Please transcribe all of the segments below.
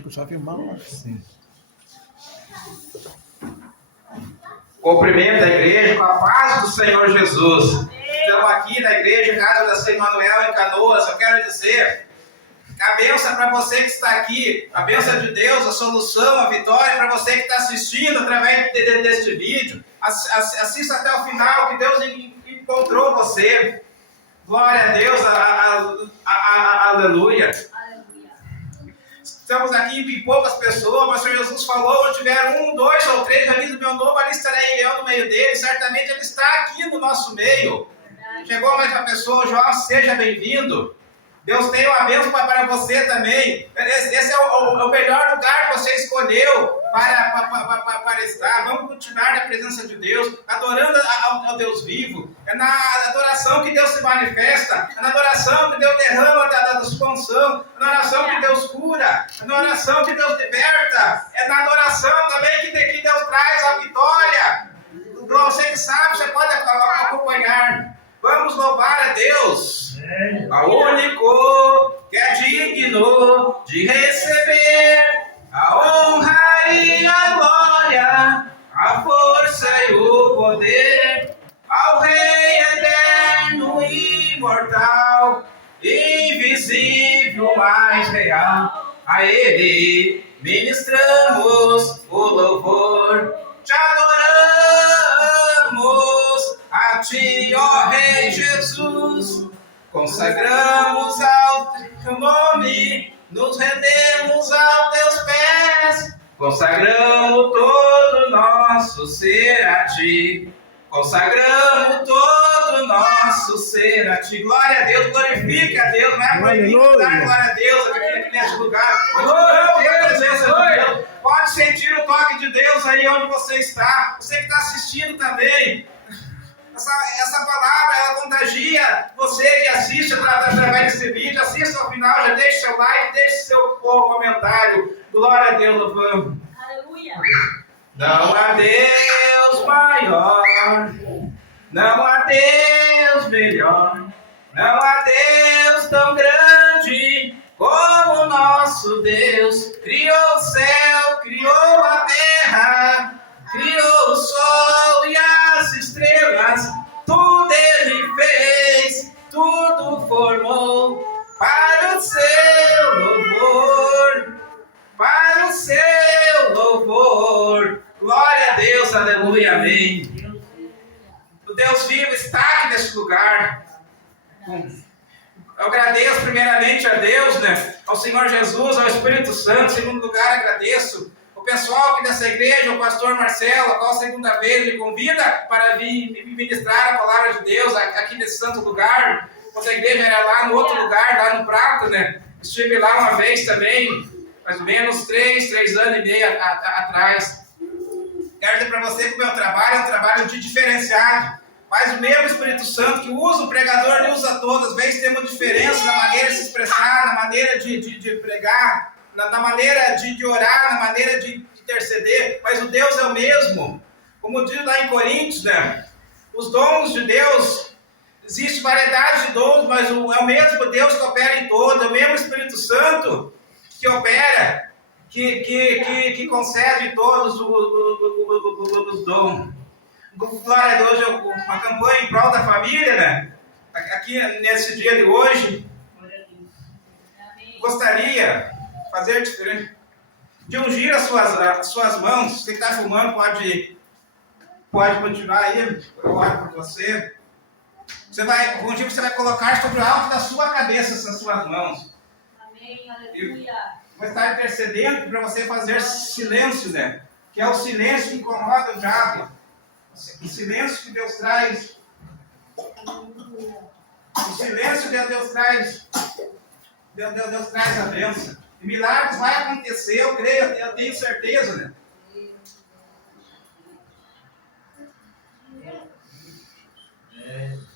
Fico só filmando assim. Cumprimento a igreja com a paz do Senhor Jesus. Estamos aqui na igreja Casa da São Emanuel em Canoas. Eu quero dizer que a bênção para você que está aqui, a bênção de Deus, a solução, a vitória para você que está assistindo através deste vídeo. Assista até o final, que Deus encontrou você. Glória a Deus, aleluia. Estamos aqui em poucas pessoas, mas o Senhor Jesus falou, onde tiver 1, 2 ou 3 ali do meu nome, ali estarei eu no meio dele. Certamente ele está aqui no nosso meio. Chegou mais uma pessoa, João, seja bem-vindo. Deus tem uma bênção para você também. Esse é o melhor lugar que você escolheu para estar. Vamos continuar na presença de Deus, adorando ao Deus vivo. É na adoração que Deus se manifesta, é na adoração que Deus derrama da sua unção, é na oração que Deus cura, é na oração que Deus liberta, é na adoração também que Deus traz a vitória. Você que sabe, você pode acompanhar. Vamos louvar a Deus, ao único que é digno de receber a honra e a glória, a força e o poder, ao Rei eterno e imortal, invisível, mais real. A Ele ministramos o louvor, te adoramos a Ti, ó Rei Jesus, consagramos ao Teu nome, nos rendemos aos Teus pés, consagramos todo nosso ser a Ti, consagramos todo nosso ser a Ti. Glória a Deus, glorifica a Deus, não é proibido dar glória a Deus aqui nesse lugar. Glória a presença de Deus. Pode sentir o toque de Deus aí onde você está, você que está assistindo também. Essa palavra, ela contagia você que assiste através desse vídeo. Assista ao final, já deixe seu like, deixe seu comentário. Glória a Deus, louvamos. Aleluia. Não há Deus maior, não há Deus melhor, não há Deus tão grande como o nosso Deus. Criou o céu, criou a terra, criou o sol e as estrelas, tudo Ele fez, tudo formou para o seu louvor, para o seu louvor. Glória a Deus, aleluia, amém. O Deus vivo está aqui neste lugar. Eu agradeço primeiramente a Deus, ao Senhor Jesus, ao Espírito Santo. Em segundo lugar, agradeço o pessoal aqui dessa igreja, o pastor Marcelo, a qual segunda vez me convida para vir ministrar a palavra de Deus aqui nesse santo lugar. Quando a igreja era lá no outro lugar, lá no Prato, estive lá uma vez também, mais ou menos 3 anos e meio atrás. Quero dizer para você que o meu trabalho é um trabalho de diferenciado. Mas o mesmo Espírito Santo que usa o pregador, ele usa todas. Às vezes tem uma diferença na maneira de se expressar, na maneira de pregar, na maneira de orar, na maneira de interceder, mas o Deus é o mesmo. Como diz lá em Coríntios, os dons de Deus, existe variedade de dons, mas é o mesmo Deus que opera em todos, é o mesmo Espírito Santo que opera, que concede todos os dons. Glória a Deus, uma campanha em prol da família, aqui nesse dia de hoje. Gostaria de fazer diferente, de ungir as suas mãos. Você que está fumando pode continuar aí, eu oro por você. Você vai colocar sobre o alto da sua cabeça essas suas mãos. Amém, aleluia. Vou estar intercedendo para você fazer silêncio, que é o silêncio que incomoda o diabo. O silêncio que Deus traz. O silêncio que Deus traz. Deus traz a bênção. E milagres vai acontecer, eu creio, eu tenho certeza,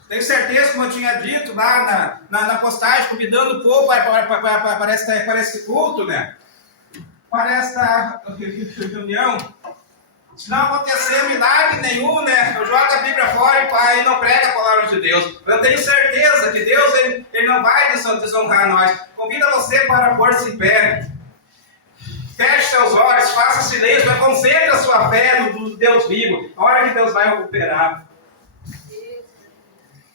Tenho certeza, como eu tinha dito lá na postagem, convidando o povo para esse culto, para esta reunião. Se não acontecer milagre nenhum, eu jogo a Bíblia fora e não prega a palavra de Deus. Eu tenho certeza que Deus ele não vai desonrar nós. Convido você para pôr-se em pé. Feche seus olhos, faça silêncio, mas concentre a sua fé no Deus vivo. A hora que Deus vai operar.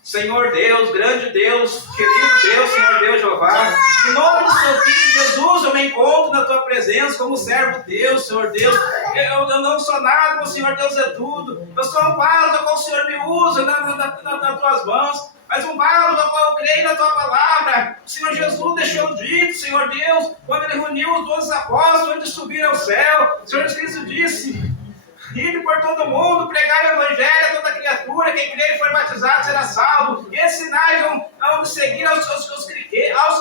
Senhor Deus, grande Deus, querido Deus, Senhor Deus Jeová, em nome do seu Filho Jesus, eu me encontro na tua presença como servo Deus, Senhor Deus. Eu não sou nada, mas o Senhor Deus é tudo. Eu sou um vaso ao qual o Senhor me usa nas tuas mãos, mas um vaso ao qual eu creio na tua palavra. O Senhor Jesus deixou dito, Senhor Deus, quando ele reuniu os 12 apóstolos antes de subir ao céu. O Senhor Cristo disse: ide por todo mundo, pregai o evangelho a toda criatura, quem crer e for batizado será salvo. E esses sinais vão seguir aos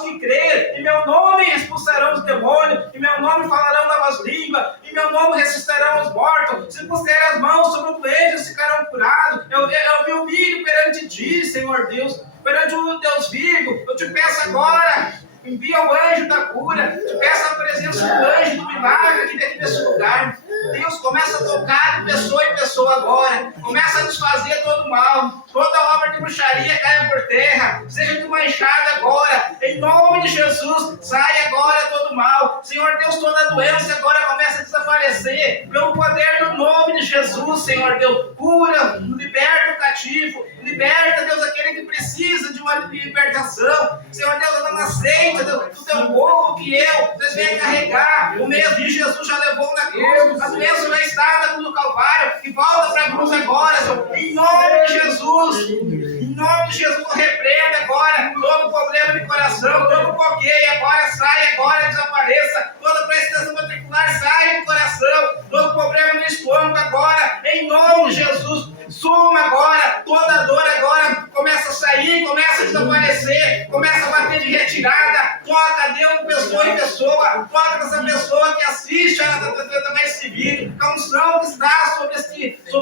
que crerem. Em meu nome expulsarão os demônios, em meu nome falarão novas línguas, em meu nome ressuscitarão os mortos. Se puserem as mãos sobre o doente, ficarão curados. Eu me humilho perante ti, Senhor Deus, perante o Deus vivo. Eu te peço agora, envia o anjo da cura, te peço a presença do anjo do milagre aqui nesse lugar. Deus, começa a tocar de pessoa em pessoa agora. Começa a desfazer todo mal. Toda obra de bruxaria caia por terra. Seja desmanchada agora. Em nome de Jesus, sai agora todo mal. Senhor Deus, toda doença agora começa a desaparecer. Pelo poder do nome de Jesus, Senhor Deus. Cura, liberta o cativo. Liberta, Deus, aquele que precisa de uma libertação. Senhor Deus, eu não aceito do teu povo que vocês venham carregar. O mesmo de Jesus já levou na cruz. A doença já está na cruz do Calvário. E volta para a cruz agora, Senhor. Em nome de Jesus. Em nome de Jesus, eu repreendo agora todo problema de coração, todo bloqueio. Agora sai, agora desapareça. Toda prestação matricular sai do coração. Todo problema no estômago agora. Em nome de Jesus. Suma agora, toda dor agora começa a sair, começa a desaparecer, começa a bater de retirada. Toca Deus de pessoa em pessoa, toca essa pessoa que assiste também esse vídeo. A unção que está sobre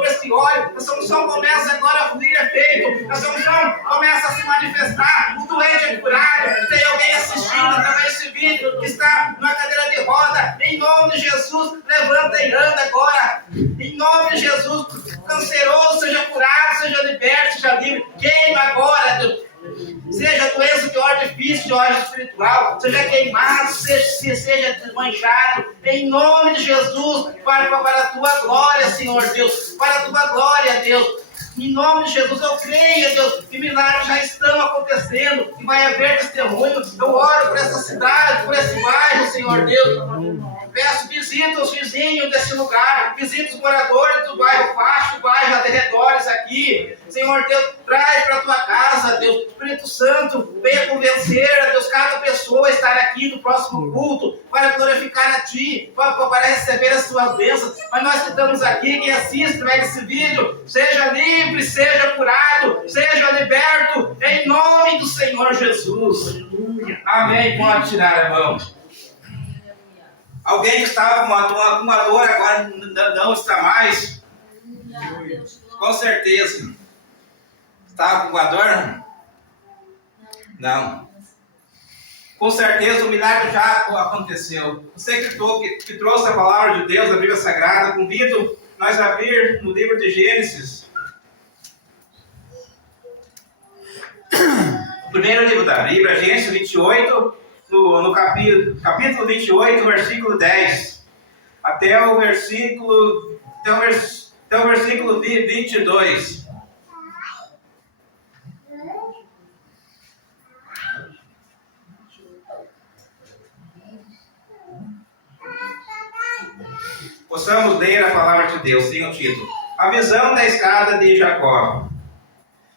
este óleo, essa unção começa agora a fluir efeito, essa unção começa a se manifestar. O doente é curado. Tem alguém assistindo através desse vídeo que está numa cadeira de roda. Em nome de Jesus, levanta e anda agora. Em nome de Jesus, canceroso, seja curado, seja liberto, seja livre. Queima agora, Deus. Seja doença de ordem física, de ordem espiritual, seja queimado, seja desmanchado. Em nome de Jesus, para a tua glória, Senhor Deus. Para a tua glória, Deus. Em nome de Jesus, eu creio, Deus, que milagres já estão acontecendo, que vai haver testemunho. Eu oro por essa cidade, por esse bairro, Senhor Deus. Peço, visita os vizinhos desse lugar, visita os moradores do bairro Pasto, do bairro arredores aqui. Senhor Deus, traz para a tua casa, Deus. Espírito Santo, venha convencer, Deus, cada pessoa a estar aqui no próximo culto, para glorificar a Ti, para receber as Tuas bênçãos. Mas nós que estamos aqui, quem assiste esse vídeo, seja livre, seja curado, seja liberto, em nome do Senhor Jesus. Amém. Pode tirar a mão. Alguém que estava com uma dor agora não está mais? Com certeza. Estava com uma dor? Não. Com certeza o milagre já aconteceu. Você que trouxe a palavra de Deus, a Bíblia Sagrada, convido nós a abrir no livro de Gênesis. O primeiro livro da Bíblia, Gênesis 28. No capítulo 28, versículo 10, até o versículo 22. Possamos ler a palavra de Deus, tem o título: A visão da escada de Jacó.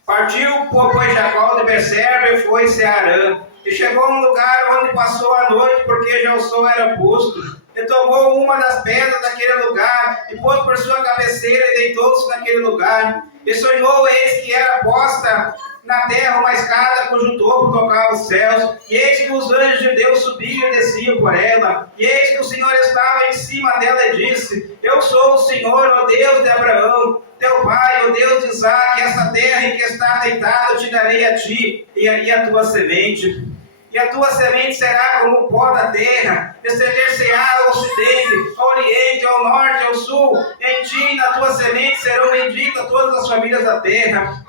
Partiu, pois, Jacó de Berseba e foi-se a Harã. E chegou a um lugar onde passou a noite, porque já o sol era posto. E tomou uma das pedras daquele lugar, e pôs por sua cabeceira, e deitou-se naquele lugar. E sonhou, eis que era posta na terra uma escada, cujo topo tocava os céus. E eis que os anjos de Deus subiam e desciam por ela. E eis que o Senhor estava em cima dela e disse: Eu sou o Senhor, ó Deus de Abraão, teu pai, o Deus de Isaque. Esta terra em que está deitado eu te darei a ti e a tua semente. E a tua semente será como o pó da terra, estender-se-á ao ocidente, ao oriente, ao norte, ao sul. Em ti e na tua semente serão benditas todas as famílias da terra.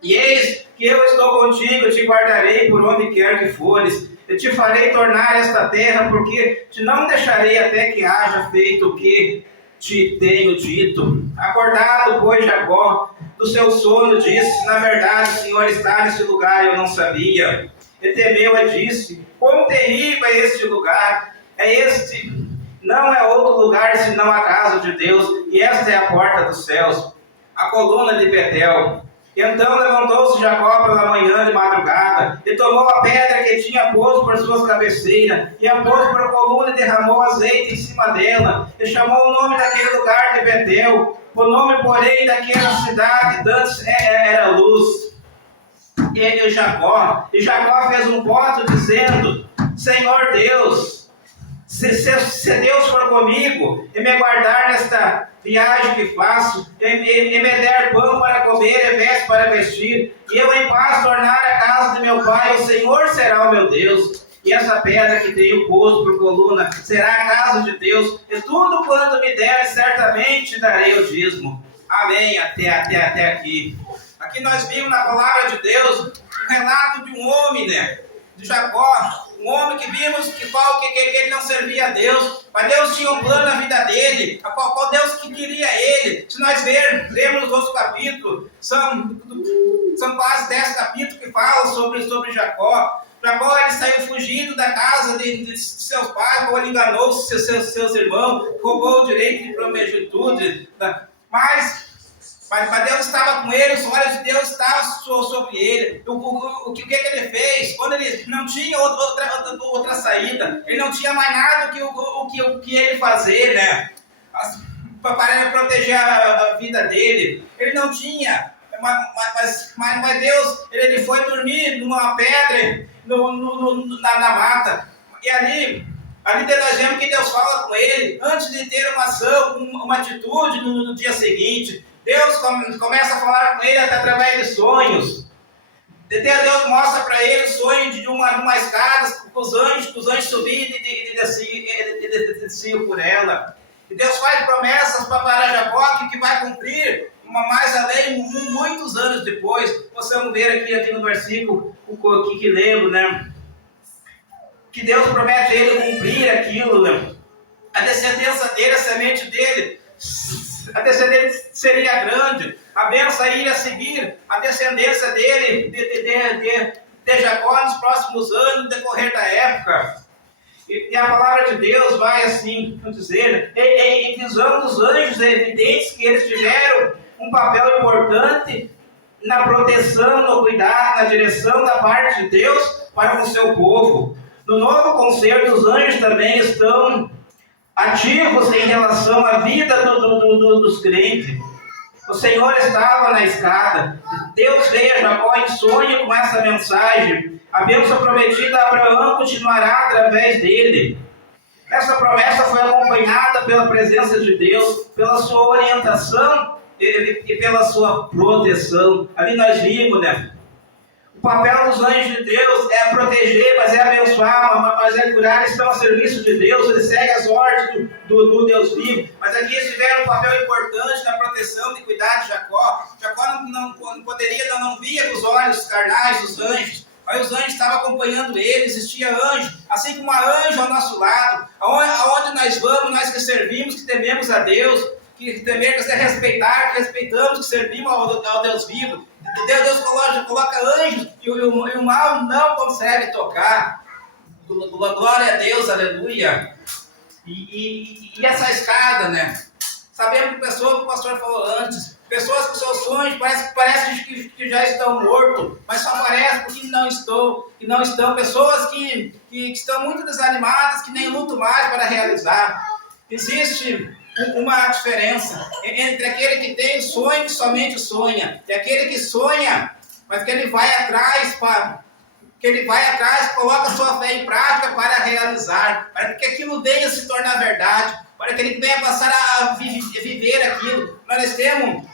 E eis que eu estou contigo, te guardarei por onde quer que fores, Eu te farei tornar esta terra, porque te não deixarei até que haja feito o que te tenho dito. Acordado, pois, Jacó, do seu sono, disse: na verdade, o Senhor está nesse lugar, eu não sabia. E temeu e disse: quão terrível é este lugar! Não é outro lugar senão a casa de Deus, e esta é a porta dos céus, a coluna de Betel. Então levantou-se Jacó pela manhã de madrugada, e tomou a pedra que tinha posto por suas cabeceiras, e a pôs por a coluna e derramou azeite em cima dela, e chamou o nome daquele lugar de Betel. O nome, porém, daquela cidade dantes era Luz. E Jacó fez um voto dizendo: Senhor Deus, se Deus for comigo e me guardar nesta viagem que faço, e me der pão para comer e veste para vestir, e eu em paz tornar a casa de meu pai, o Senhor será o meu Deus. E essa pedra que tenho posto por coluna será a casa de Deus, e tudo quanto me der, certamente darei o dízimo. Amém, até aqui. Aqui nós vimos na palavra de Deus um relato de um homem, né? De Jacó, um homem que vimos que ele não servia a Deus, mas Deus tinha um plano na vida dele, a qual Deus que queria ele. Se nós lermos os outros capítulos, são quase 10 capítulos que falam sobre Jacó. Jacó, ele saiu fugindo da casa de seus pais, ou ele enganou seus irmãos, roubou o direito de primogenitura, mas Deus estava com ele, os olhos de Deus estavam sobre ele. O que ele fez? Quando ele não tinha outra saída, ele não tinha mais nada o que ele fazer, né? Para proteger a vida dele. Ele não tinha, mas Deus, ele foi dormir numa pedra na mata. E ali nós vemos que Deus fala com ele antes de ter uma ação, uma atitude no dia seguinte. Deus começa a falar com ele até através de sonhos. Deus mostra para ele o sonho de uma escada com os anjos subiam e desciam por ela. E Deus faz promessas para Jacó que vai cumprir mais além, muitos anos depois. Possamos ver aqui no versículo que lembro, né? Que Deus promete a ele cumprir aquilo, né? A descendência dele, a semente dele, a descendência seria grande, a bênção iria seguir a descendência dele, de Jacó, nos próximos anos, no decorrer da época. E a palavra de Deus vai assim dizer, em visão dos anjos, é evidente que eles tiveram um papel importante na proteção, no cuidado, na direção da parte de Deus para o seu povo. No novo concerto, os anjos também estão ativos em relação à vida dos crentes. O Senhor estava na escada. Deus veio a Jacó em sonho com essa mensagem. A bênção prometida a Abraão continuará através dele. Essa promessa foi acompanhada pela presença de Deus, pela sua orientação e pela sua proteção. Ali nós vimos, né? O papel dos anjos de Deus é proteger, mas é abençoar, mas é curar, estão a serviço de Deus, eles seguem as ordens do Deus vivo. Mas aqui eles tiveram um papel importante na proteção e cuidar de Jacó. Jacó não via com os olhos carnais dos anjos, mas os anjos estavam acompanhando ele, existia anjo, assim como há anjo ao nosso lado. Aonde nós vamos, nós que servimos, que tememos a Deus, que tememos é respeitar, que respeitamos, que servimos ao Deus vivo. Deus coloca anjos e o mal não consegue tocar. Glória a Deus, aleluia. E essa escada, né? Sabemos que pessoas, que o pastor falou antes, pessoas com seus sonhos parece que já estão mortos, mas só parece porque não estão. Pessoas que estão muito desanimadas, que nem lutam mais para realizar. Existe uma diferença entre aquele que tem sonho que somente sonha e aquele que sonha, mas que ele vai atrás coloca sua fé em prática para realizar, para que aquilo venha se tornar verdade, para que ele venha passar a viver aquilo. Nós temos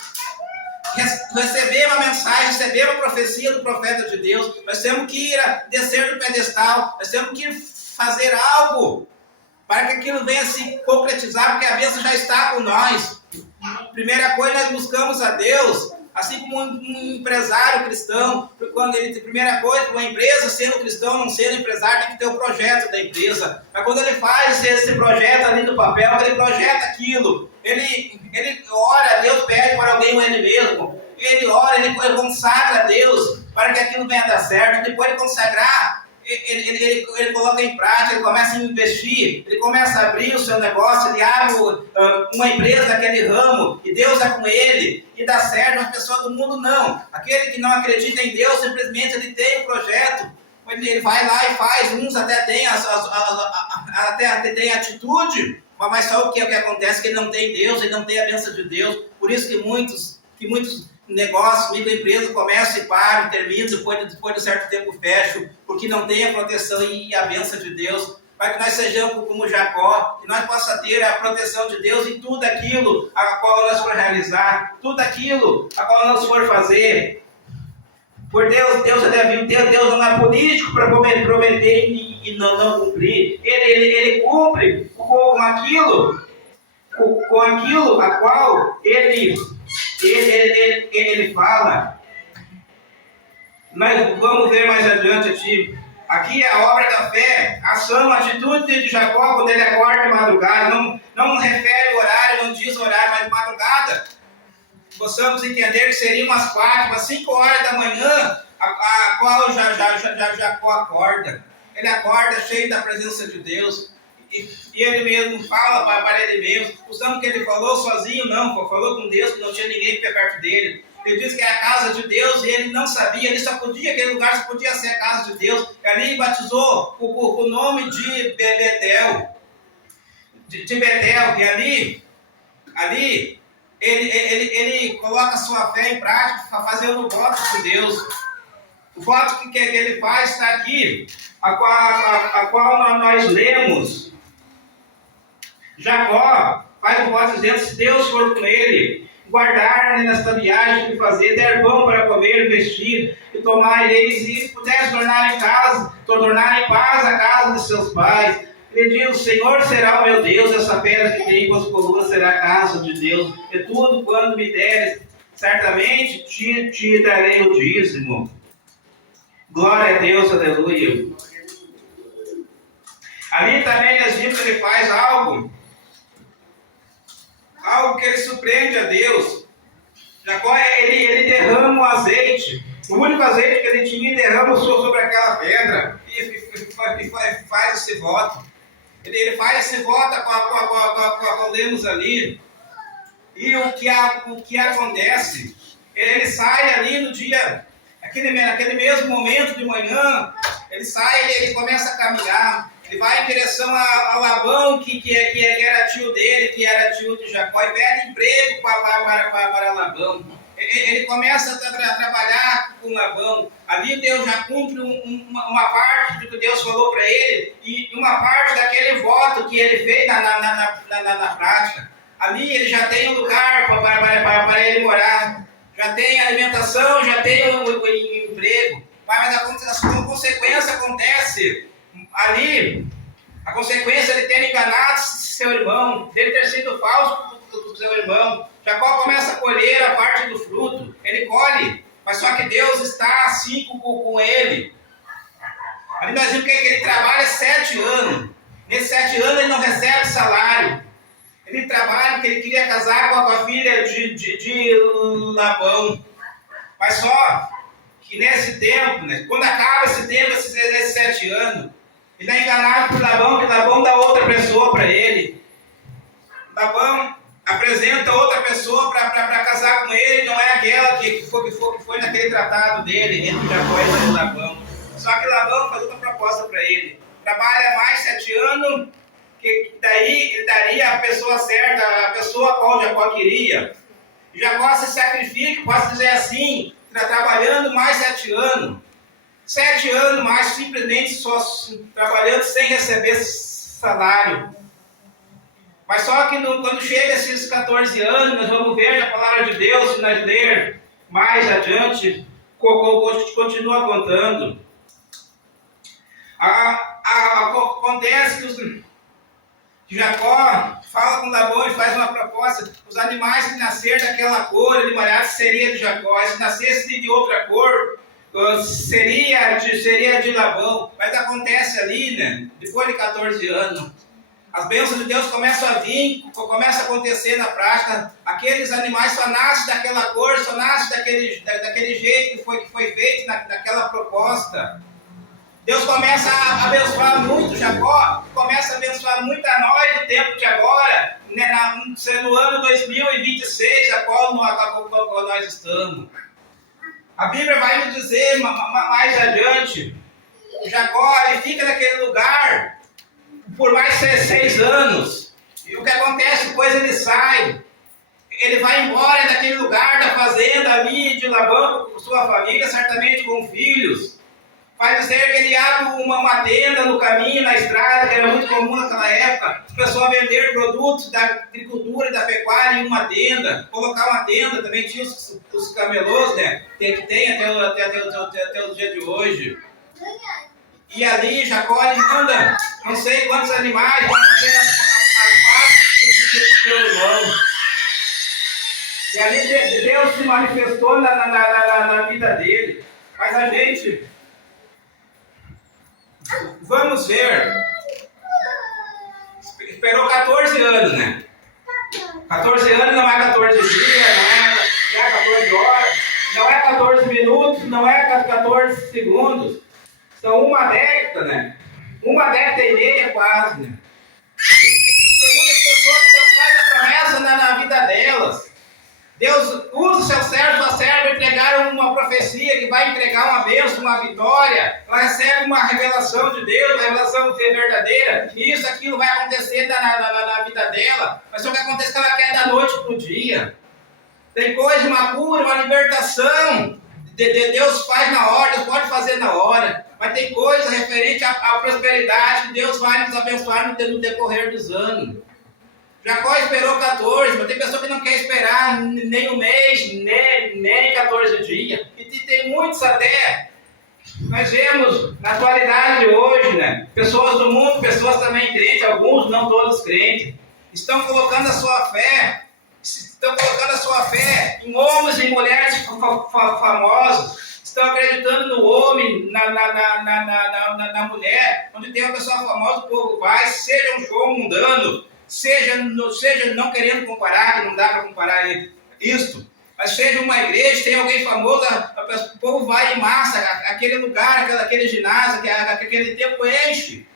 receber uma mensagem, receber uma profecia do profeta de Deus, nós temos que ir descer do pedestal, nós temos que fazer algo para que aquilo venha se concretizar, porque a bênção já está com nós. Primeira coisa, nós buscamos a Deus, assim como um empresário cristão, quando ele tem primeira coisa, uma empresa, sendo cristão, não sendo empresário, tem que ter o projeto da empresa. Mas quando ele faz esse projeto ali no papel, ele projeta aquilo, ele ora, Deus pede para alguém ou ele mesmo, ele ora, ele consagra a Deus para que aquilo venha a dar certo. Depois de consagrar, ele coloca em prática, ele começa a investir, ele começa a abrir o seu negócio, ele abre uma empresa daquele ramo, e Deus é com ele, e dá certo. As pessoas do mundo não. Aquele que não acredita em Deus, simplesmente ele tem um projeto, ele vai lá e faz. Uns até têm até tem atitude, mas só o que acontece é que ele não tem Deus, ele não tem a bênção de Deus. Por isso que muitos negócios, microempresas começam e param, terminam, depois de certo tempo fecham, porque não tem a proteção e a bênção de Deus. Para que nós sejamos como Jacó, que nós possamos ter a proteção de Deus em tudo aquilo a qual nós for realizar, tudo aquilo a qual nós for fazer. Por Deus não é político para prometer e não cumprir. Ele cumpre com aquilo a qual ele fala. Mas vamos ver mais adiante aqui é a obra da fé, a ação, a atitude de Jacó quando ele acorda de madrugada. Não refere o horário, não diz o horário, mas de madrugada. Possamos entender que seriam umas 4, umas 5 horas da manhã, a qual Jacó acorda. Ele acorda cheio da presença de Deus. E ele mesmo fala para ele mesmo. Usando que ele falou sozinho, não, falou com Deus, que não tinha ninguém perto dele. Ele diz que é a casa de Deus e ele não sabia, aquele lugar só podia ser a casa de Deus. E ali ele batizou o nome de Betel. De Betel, e ali ele coloca a sua fé em prática, fazendo um voto com Deus. O voto que ele faz está aqui, a qual nós lemos. Jacó faz um voto dizendo: se Deus for com ele, guardar nesta viagem que fazer, der pão para comer, vestir e tomar eles, e pudesse tornar em paz a casa de seus pais. Ele diz: o Senhor será o meu Deus, essa pedra que tem com as colunas será a casa de Deus, e tudo quando me deres, certamente te darei o dízimo. Glória a Deus, aleluia. Ali também as Bíblias ele faz algo que ele surpreende a Deus. Jacó, ele derrama o azeite, o único azeite que ele tinha, derrama sobre aquela pedra e faz esse voto. Ele faz esse voto qual lemos ali. E o que acontece? Ele sai ali no dia, aquele mesmo momento de manhã, ele sai, ele começa a caminhar. Ele vai em direção a Labão, que era tio dele, que era tio de Jacó, e pede emprego para Labão. Ele começa a trabalhar com Labão. Ali Deus já cumpre uma parte do que Deus falou para ele, e uma parte daquele voto que ele fez na prática. Ali ele já tem um lugar para ele morar, já tem alimentação, já tem o emprego. Mas a consequência acontece ali, a consequência de ter enganado seu irmão, dele ter sido falso do seu irmão. Jacó começa a colher a parte do fruto, ele colhe, mas só que Deus está assim com ele. Ali nós vimos que ele trabalha 7 anos, nesses 7 anos ele não recebe salário. Ele trabalha porque ele queria casar com a filha de Labão, mas só que nesse tempo, quando acaba esse tempo, esses 7 anos, ele é enganado por Labão, que Labão dá outra pessoa para ele. Labão apresenta outra pessoa para casar com ele, não é aquela que foi naquele tratado dele, entre Jacó e Labão. Só que Labão faz outra proposta para ele. Trabalha mais 7 anos, que daí ele daria a pessoa certa, a pessoa a qual Jacó queria. Jacó se sacrifica, posso dizer assim, trabalhando mais 7 anos. 7 anos mais, simplesmente só trabalhando sem receber salário. Mas só que quando chega esses 14 anos, nós vamos ver a palavra de Deus, se nós ler mais adiante, continua contando. Acontece Jacó fala com Labão e faz uma proposta. Os animais que nasceram daquela cor, ele olhar seria de Jacó. Se nascesse de outra cor, seria de Labão. Mas acontece ali, né? Depois de 14 anos, as bênçãos de Deus começam a vir, começa a acontecer na prática. Aqueles animais só nascem daquela cor, só nascem daquele jeito que foi feito naquela proposta. Deus começa a abençoar muito Jacó, começa a abençoar muito a nós no tempo de agora, né, no ano 2026, a qual nós estamos. A Bíblia vai nos dizer mais adiante, Jacó ele fica naquele lugar por mais 6 anos, e o que acontece depois ele sai, ele vai embora daquele lugar da fazenda ali de Labão com sua família, certamente com filhos. Vai dizer que ele abre uma tenda no caminho, na estrada, que era muito comum naquela época. O pessoal vender produtos da agricultura e da pecuária em uma tenda. Colocar uma tenda, também tinha os camelôs, né? Que tem até o dia de hoje. E ali Jacó ele manda não sei quantos animais para fazer as partes do seu irmão. E ali Deus se manifestou na vida dele. Mas a gente... Vamos ver. Esperou 14 anos, né? 14 anos não é 14 dias, não é 14 horas, não é 14 minutos, não é 14 segundos. São uma década, né? Uma década e meia quase, né? Tem muitas pessoas que Deus faz a promessa na vida delas. Deus usa o seu servo, sua serva, entregar uma profecia que vai entregar uma bênção, uma vitória. Ela recebe uma revelação de Deus, uma revelação verdadeira. E isso, aquilo vai acontecer na vida dela. Mas só que acontece que ela quer da noite para o dia. Tem coisa, uma cura, uma libertação. Deus faz na hora, Deus pode fazer na hora. Mas tem coisa referente à prosperidade que Deus vai nos abençoar no decorrer dos anos. Jacó esperou 14, mas tem pessoa que não quer esperar nem um mês, nem 14 dias. E tem muitos até. Nós vemos na atualidade de hoje, né? Pessoas do mundo, pessoas também crentes, alguns, não todos crentes, estão colocando a sua fé em homens e mulheres famosos. Estão acreditando no homem, na mulher. Onde tem uma pessoa famosa, o povo vai, seja um show mundano. Seja não querendo comparar, que não dá para comparar isso, mas seja uma igreja, tem alguém famoso, o povo vai em massa, aquele lugar, aquele ginásio, aquele tempo enche.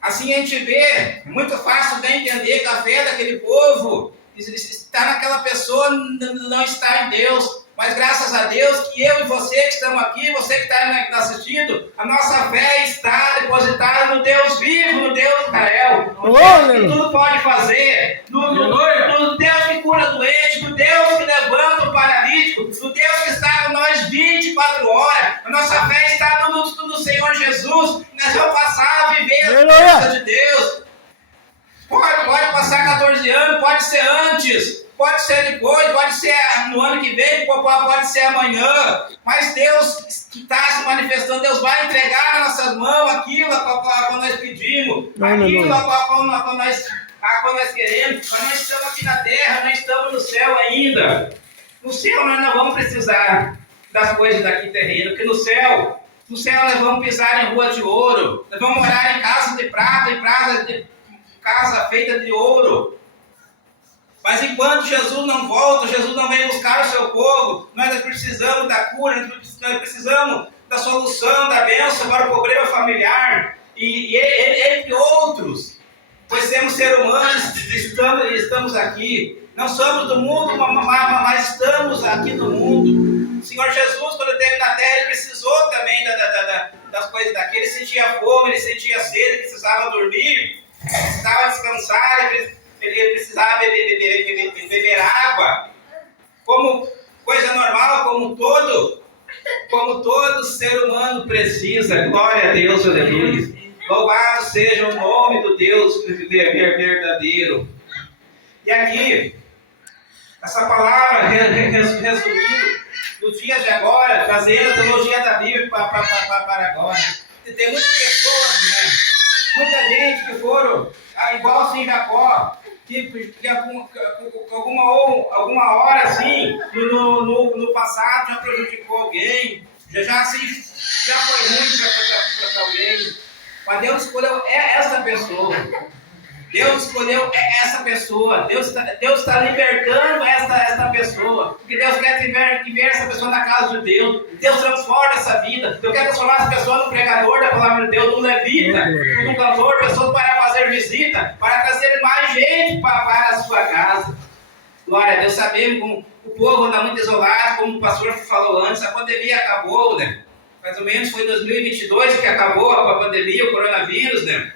Assim a gente vê, é muito fácil de entender que a fé daquele povo está naquela pessoa, não está em Deus. Mas graças a Deus que eu e você que estamos aqui, você que está assistindo, a nossa fé está depositada no Deus vivo, no Deus Israel. No Deus que tudo pode fazer, no Deus que cura doente, no Deus que levanta o paralítico, no Deus que está com nós 24 horas. A nossa fé está no Senhor Jesus. Nós vamos passar a viver a presença de Deus. Pode passar 14 anos, pode ser antes, pode ser depois, pode ser no ano que vem, pode ser amanhã. Mas Deus está se manifestando, Deus vai entregar nas nossas mãos aquilo que nós pedimos, aquilo que nós queremos. Mas nós estamos aqui na terra, nós estamos no céu ainda. No céu nós não vamos precisar das coisas daqui terreno, porque no céu nós vamos pisar em rua de ouro, nós vamos morar em casa de prata, casa feita de ouro. Mas enquanto Jesus não volta, Jesus não vem buscar o seu povo, nós precisamos da cura, nós precisamos da solução, da bênção para o problema familiar, e entre outros, pois somos seres humanos, estamos aqui, não somos do mundo, mas estamos aqui no mundo. O Senhor Jesus, quando esteve na terra, ele precisou também das coisas daqui, ele sentia fome, ele sentia sede, ele precisava dormir, precisava descansar, ele precisava beber água, como coisa normal, como todo ser humano precisa. Glória a Deus, aleluia. Louvado seja o nome do Deus verdadeiro. E aqui, essa palavra resumindo, nos dias de agora, trazendo a teologia da Bíblia para agora. E tem muitas pessoas, né? Muita gente que foram igual assim Jacó, que alguma hora assim, no passado já prejudicou alguém, já foi ruim para alguém. Mas Deus escolheu essa pessoa. Deus escolheu essa pessoa. Deus está libertando essa pessoa. Porque Deus quer que ver essa pessoa na casa de Deus. Deus transforma essa vida. Deus quer transformar essa pessoa num pregador da palavra de Deus, num levita, num cantor, pessoas para fazer visita, para trazer mais gente para a sua casa. Glória a Deus. Sabemos como o povo anda muito isolado, como o pastor falou antes, a pandemia acabou, né? Mais ou menos foi em 2022 que acabou a pandemia, o coronavírus, né?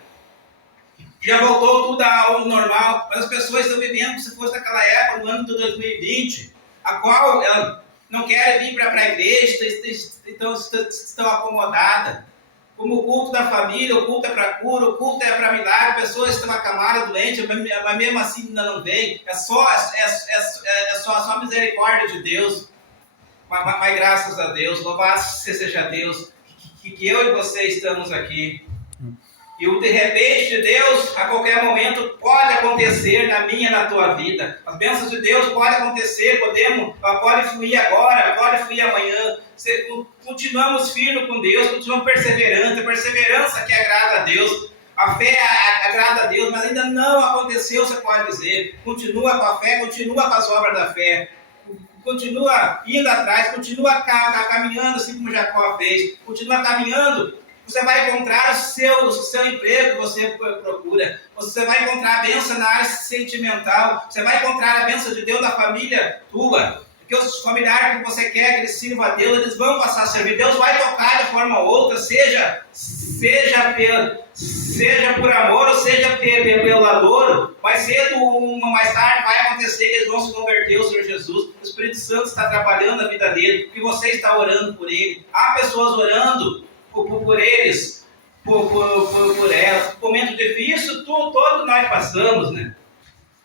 Já voltou tudo ao normal, mas as pessoas estão vivendo como se fosse naquela época, no ano de 2020, a qual elas não querem vir para a igreja, estão acomodadas. Como o culto da família, o culto é para cura, o culto é para milagre, pessoas estão acamadas, doentes, mas mesmo assim ainda não vem. É só a misericórdia de Deus. Mas graças a Deus, louvado seja Deus, que eu e você estamos aqui. E o de repente de Deus, a qualquer momento, pode acontecer na minha e na tua vida. As bênçãos de Deus podem acontecer, pode fluir agora, pode fluir amanhã. Continuamos firmes com Deus, continuamos perseverantes. A perseverança que agrada a Deus. A fé agrada a Deus, mas ainda não aconteceu, você pode dizer. Continua com a fé, continua com as obras da fé. Continua indo atrás, continua caminhando assim como Jacó fez. Continua caminhando. Você vai encontrar o seu emprego que você procura. Você vai encontrar a bênção na área sentimental. Você vai encontrar a bênção de Deus na família tua. Porque os familiares que você quer que eles sirvam a Deus, eles vão passar a servir. Deus vai tocar de forma ou outra, seja por amor ou seja pelo adoro. Mais cedo ou mais tarde vai acontecer que eles vão se converter ao Senhor Jesus. O Espírito Santo está trabalhando a vida dele, porque você está orando por ele. Há pessoas orando por eles, por elas. Momento difícil, todos nós passamos, né?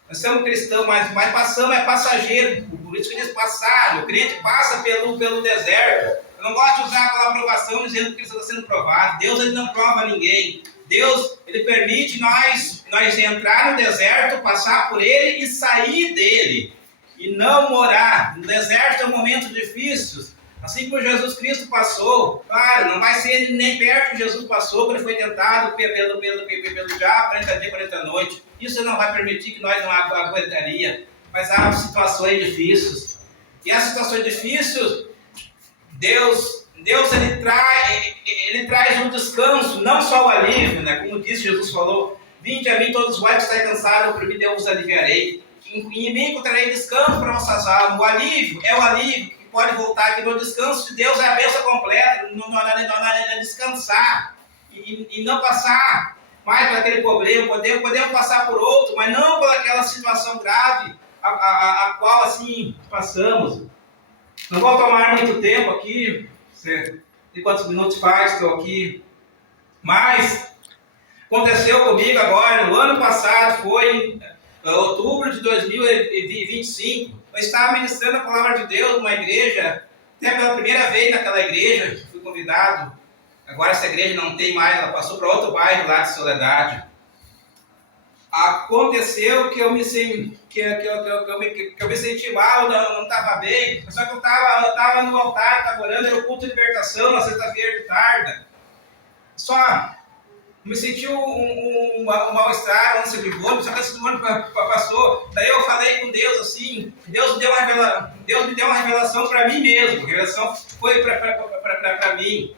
Nós somos cristãos, mas passamos é passageiro. Por isso que diz passar. O crente passa pelo deserto. Eu não gosto de usar a palavra provação dizendo que ele está sendo provado. Deus ele não prova ninguém. Deus ele permite nós entrar no deserto, passar por ele e sair dele. E não morar. No deserto é um momento difícil. Assim como Jesus Cristo passou, claro, não vai ser nem perto que Jesus passou, quando ele foi tentado pelo diabo, 40 dias, 40 noites. Isso não vai permitir que nós não aguentaria. Mas há situações difíceis. E as situações difíceis, Deus ele traz um descanso, não só o alívio, né? Como disse, Jesus falou, vinde a mim todos vós que estáis cansados, porque eu vos aliviarei. Em mim encontrarei descanso para vossas almas. O alívio é o alívio. Pode voltar aqui no descanso de Deus, é a bênção completa, não é descansar e não passar mais por aquele problema, podemos passar por outro, mas não por aquela situação grave a qual assim passamos. Não vou tomar muito tempo aqui, de quantos minutos faz estou aqui, mas aconteceu comigo agora, no ano passado, foi em outubro de 2025, eu estava ministrando a palavra de Deus numa igreja, até pela primeira vez naquela igreja, fui convidado. Agora essa igreja não tem mais, ela passou para outro bairro lá de Soledade. Aconteceu que eu me senti mal, não estava bem, só que eu estava no altar, estava orando, era o culto de libertação na sexta-feira de tarde. Só me senti um mal-estar, ânsia de vômito, só que esse vômito passou. Daí eu falei com Deus assim, Deus me deu uma revelação para mim mesmo, a revelação foi para mim.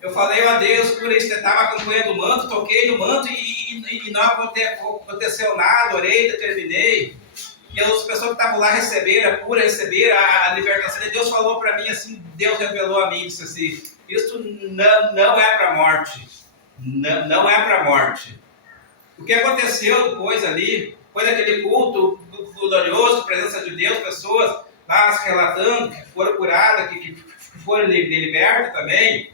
Eu falei a Deus por isso, estava acompanhando o manto, toquei no manto e não aconteceu nada, orei, determinei. E as pessoas que estavam lá receberam a cura, receberam a libertação. E Deus falou para mim assim, Deus revelou a mim, disse assim, isso não é para a morte. Não é para a morte. O que aconteceu depois ali, foi daquele culto glorioso, presença de Deus, pessoas lá se relatando que foram curadas, que foram libertas também.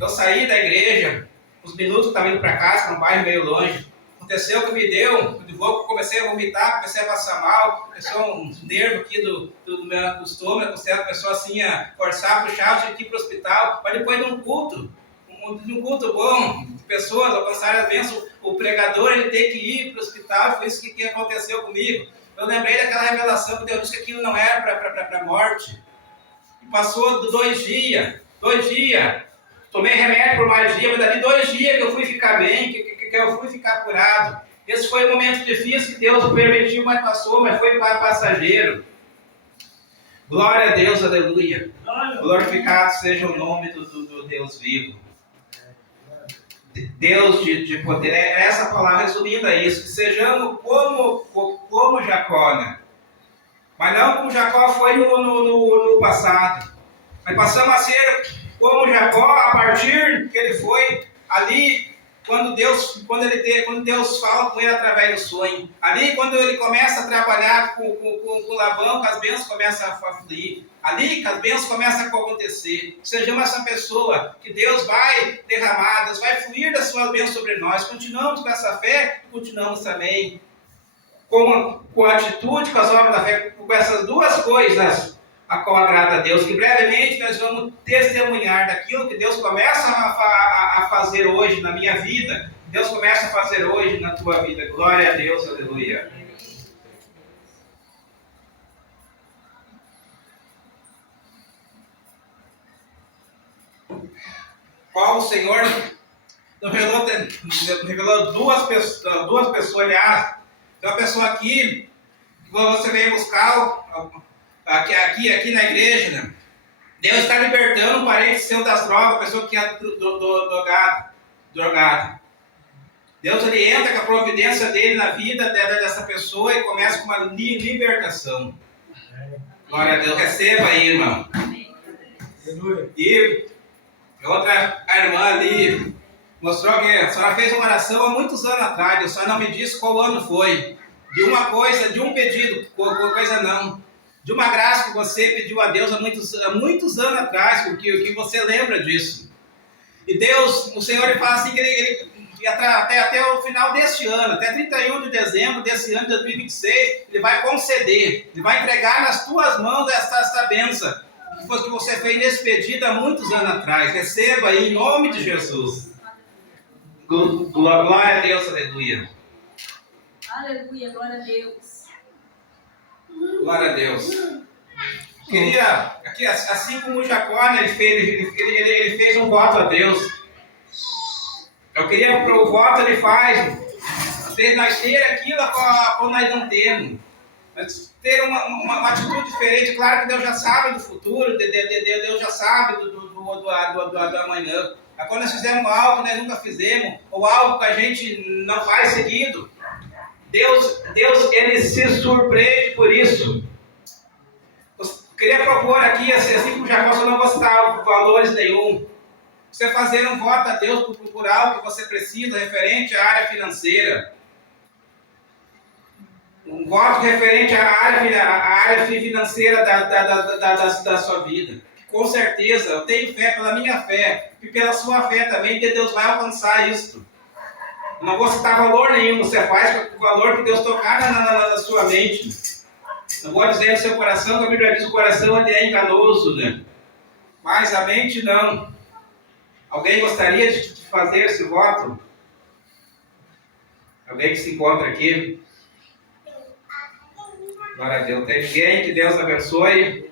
Eu saí da igreja, uns minutos que estava indo para casa, num bairro meio longe. Aconteceu que me deu, comecei a vomitar, comecei a passar mal, começou um nervo aqui do meu estômago, começou assim a forçar, puxar, eu tive que ir para o hospital. Mas depois de um culto bom, pessoas alcançarem as bênçãos, o pregador ele tem que ir para o hospital, foi isso que aconteceu comigo. Eu lembrei daquela revelação que Deus disse que aquilo não era para a morte. E passou 2 dias, tomei remédio por mais dia, mas dali 2 dias que eu fui ficar bem, que eu fui ficar curado. Esse foi um momento difícil que Deus permitiu, mas passou, mas foi para passageiro. Glória a Deus, aleluia. Glorificado seja o nome do Deus vivo. Deus de poder. É essa palavra resumindo isso. Que sejamos como Jacó, né? Mas não como Jacó foi no passado. Mas passamos a ser como Jacó a partir que ele foi ali. Quando Deus fala com ele através do sonho. Ali, quando ele começa a trabalhar com Labão, que as bênçãos começam a fluir. Ali, que as bênçãos começam a acontecer. Sejamos essa pessoa que Deus vai derramar, Deus vai fluir da sua bênção sobre nós. Continuamos com essa fé, continuamos também com a atitude, com as obras da fé, com essas 2 coisas a qual agrada a Deus, que brevemente nós vamos testemunhar daquilo que Deus começa a fazer hoje na minha vida, Deus começa a fazer hoje na tua vida. Glória a Deus, aleluia. Qual o Senhor revelou 2 pessoas, aliás, tem uma pessoa aqui, que você veio buscar, aqui na igreja, né? Deus está libertando um parente seu das drogas, pessoa que é drogada. Deus ele entra com a providência dele na vida dessa pessoa e começa com uma libertação. Glória a Deus, receba aí, irmão. E outra irmã ali mostrou que a senhora fez uma oração há muitos anos atrás, a senhora não me disse qual ano foi. De uma coisa, de um pedido, coisa não. De uma graça que você pediu a Deus há muitos anos atrás, porque que você lembra disso. E Deus, o Senhor, ele fala assim que ele até o final deste ano, até 31 de dezembro desse ano de 2026, ele vai conceder, ele vai entregar nas tuas mãos esta bênção, que foi que você fez nesse pedido há muitos anos atrás. Receba aí, em nome de Jesus. Glória a Deus, aleluia. Aleluia, glória a Deus. Glória a Deus. Queria, aqui, assim como o Jacó, né, ele fez um voto a Deus. Eu queria que o voto ele faz, nós ter aquilo quando nós não temos. Mas ter uma atitude diferente. Claro que Deus já sabe do futuro, Deus já sabe do amanhã. Mas quando nós fizemos algo que nós nunca fizemos, ou algo que a gente não faz seguido, Deus ele se surpreende por isso. Eu queria propor aqui, assim como Jacó, eu não vou citar valores nenhum. Você fazer um voto a Deus por algo que você precisa referente à área financeira. Um voto referente à área financeira da sua vida. Com certeza, eu tenho fé pela minha fé e pela sua fé também, que Deus vai alcançar isso. Não vou citar valor nenhum, você faz com o valor que Deus tocar na sua mente. Não vou dizer no seu coração, que a Bíblia diz que o coração ele é enganoso, né? Mas a mente não. Alguém gostaria de fazer esse voto? Alguém que se encontra aqui? Glória a Deus. Tem ninguém? Que Deus abençoe.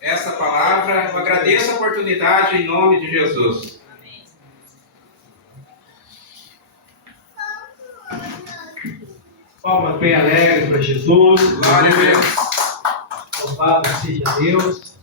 Essa palavra, eu agradeço a oportunidade em nome de Jesus. Palmas bem alegres para Jesus. Glória a Deus. Louvado seja Deus.